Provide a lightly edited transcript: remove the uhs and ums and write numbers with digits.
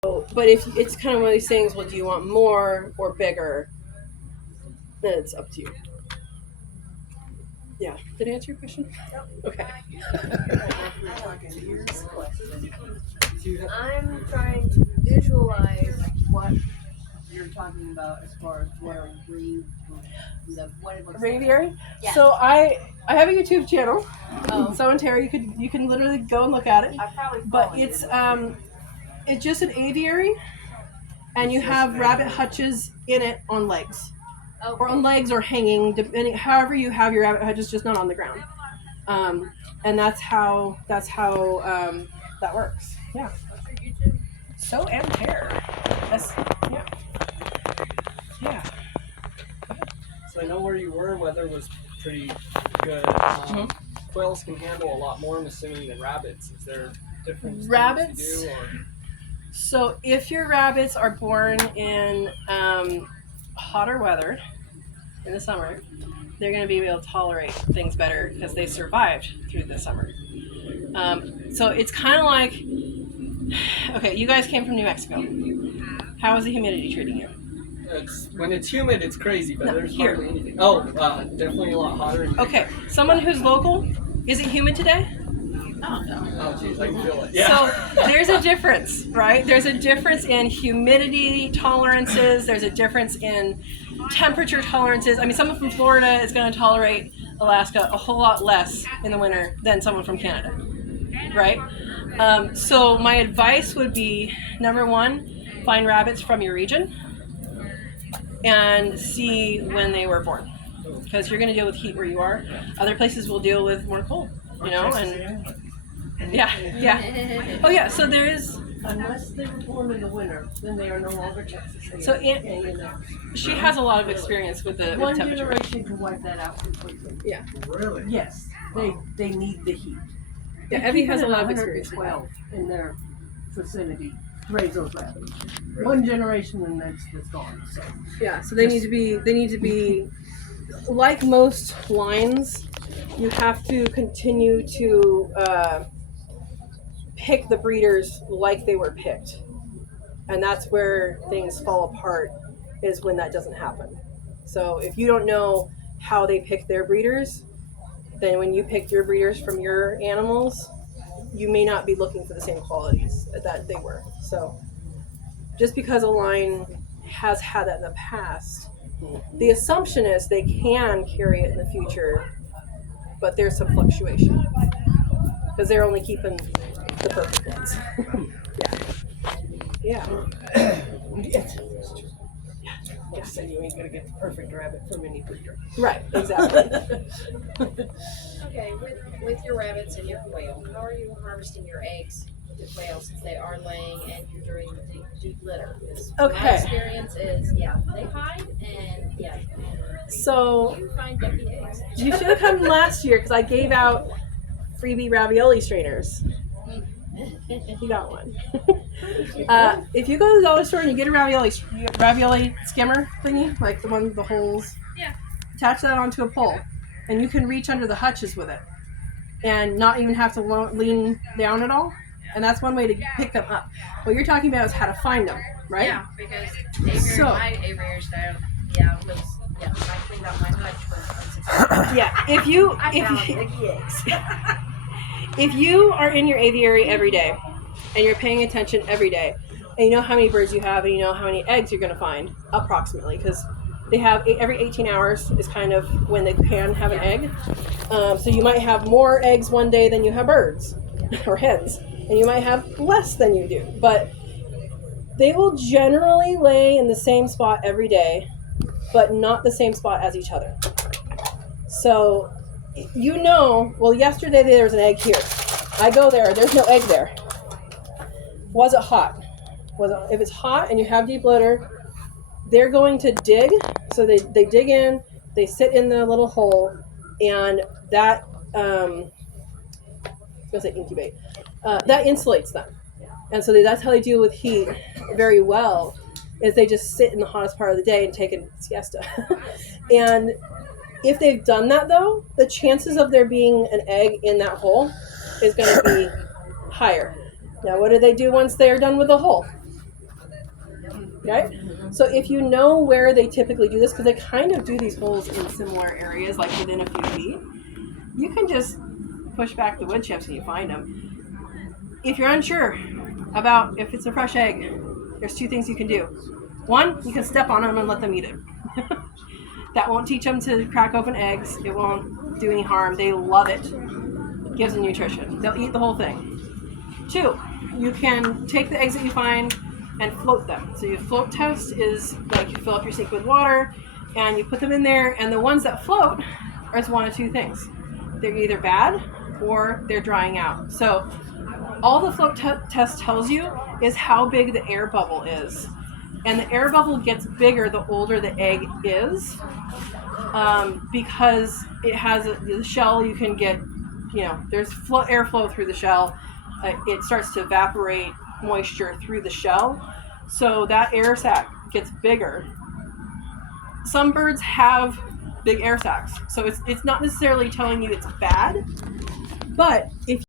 But if it's kind of one of these things, well, do you want more or bigger? Then it's up to you. Yeah. Did I answer your question? Okay. I'm trying to visualize what you're talking about as far as what a what it looks like. Aviary? Yeah. So I have a YouTube channel. Oh. So in Terry, you can literally go and look at it. I probably But it's just an aviary, and you have rabbit hutches in it on legs, or on legs or hanging, depending however you have your rabbit hutches, just not on the ground. And that's how that works. Yeah. So and hair. That's, yeah. Yeah. So I know where you were. Weather was pretty good. Quails can handle a lot more, I'm assuming, than rabbits. Is there different rabbits? Things you do, or? So if your rabbits are born in hotter weather in the summer, they're going to be able to tolerate things better because they survived through the summer. So it's kind of like, okay, you guys came from New Mexico. How is the humidity treating you? When it's humid, it's crazy, but there's here. hardly anything. Oh, definitely a lot hotter. Okay, someone who's local, is it humid today? Oh, geez, I can feel it. Yeah. So there's a difference, right? There's a difference in humidity tolerances. There's a difference in temperature tolerances. I mean, someone from Florida is going to tolerate Alaska a whole lot less in the winter than someone from Canada, right? So my advice would be, number one, find rabbits from your region and see when they were born, because you're going to deal with heat where you are. Other places will deal with more cold, you know, and yeah. Oh yeah, so there is. Unless they were born in the winter, then they are no longer Texas. So she has a lot of experience with the One temperature. generation can wipe that out completely. Yeah. Really? Yes, they need the heat. Yeah, Evie has a lot of experience with that. 112 in their vicinity to raise those rabbits. One generation and that's gone. So Yeah, so they need to be like most lines. You have to continue to pick the breeders like they were picked, and that's where things fall apart, is when that doesn't happen. So if you don't know how they pick their breeders, then when you pick your breeders from your animals, you may not be looking for the same qualities that they were. So just because a line has had that in the past, the assumption is they can carry it in the future, but there's some fluctuation because they're only keeping the perfect ones. Yeah. just say you ain't gonna get the perfect rabbit from any breeder. Right, exactly. Okay, with your rabbits and your quail, how are you harvesting your eggs with the quail since they are laying and you're doing the deep litter? My Okay. experience is, they hide and So you find yucky eggs. you should have come last year because I gave out freebie ravioli strainers. You got one. If you go to the dollar store and you get a ravioli skimmer thingy, like the one with the holes, attach that onto a pole, and you can reach under the hutches with it, and not even have to lean down at all. And that's one way to pick them up. What you're talking about is how to find them, right? Yeah, because my aviary style, I cleaned out my hutch for if you are in your aviary every day and you're paying attention every day and you know how many birds you have and you know how many eggs you're going to find approximately, because they have every 18 hours is kind of when they can have an egg. So you might have more eggs one day than you have birds or hens, and you might have less than you do, but they will generally lay in the same spot every day, but not the same spot as each other. So yesterday there was an egg here. I go there's no egg there. Was it hot? If it's hot and you have deep litter, they're going to dig. So they dig in, they sit in the little hole, and that incubate. That insulates them. And so that's how they deal with heat very well, is they just sit in the hottest part of the day and take a siesta. And if they've done that, though, the chances of there being an egg in that hole is going to be higher. Now, what do they do once they're done with the hole? Okay? So if you know where they typically do this, because they kind of do these holes in similar areas, like within a few feet, you can just push back the wood chips and you find them. If you're unsure about if it's a fresh egg, there's two things you can do. One, you can step on them and let them eat it. That won't teach them to crack open eggs. It won't do any harm. They love it. It gives them nutrition. They'll eat the whole thing. Two, you can take the eggs that you find and float them. So your float test is like you fill up your sink with water and you put them in there, and the ones that float are one of two things. They're either bad or they're drying out. So all the float test tells you is how big the air bubble is. And the air bubble gets bigger the older the egg is, because it has the shell. You can get, there's airflow through the shell. It starts to evaporate moisture through the shell, so that air sac gets bigger. Some birds have big air sacs, so it's not necessarily telling you it's bad, but if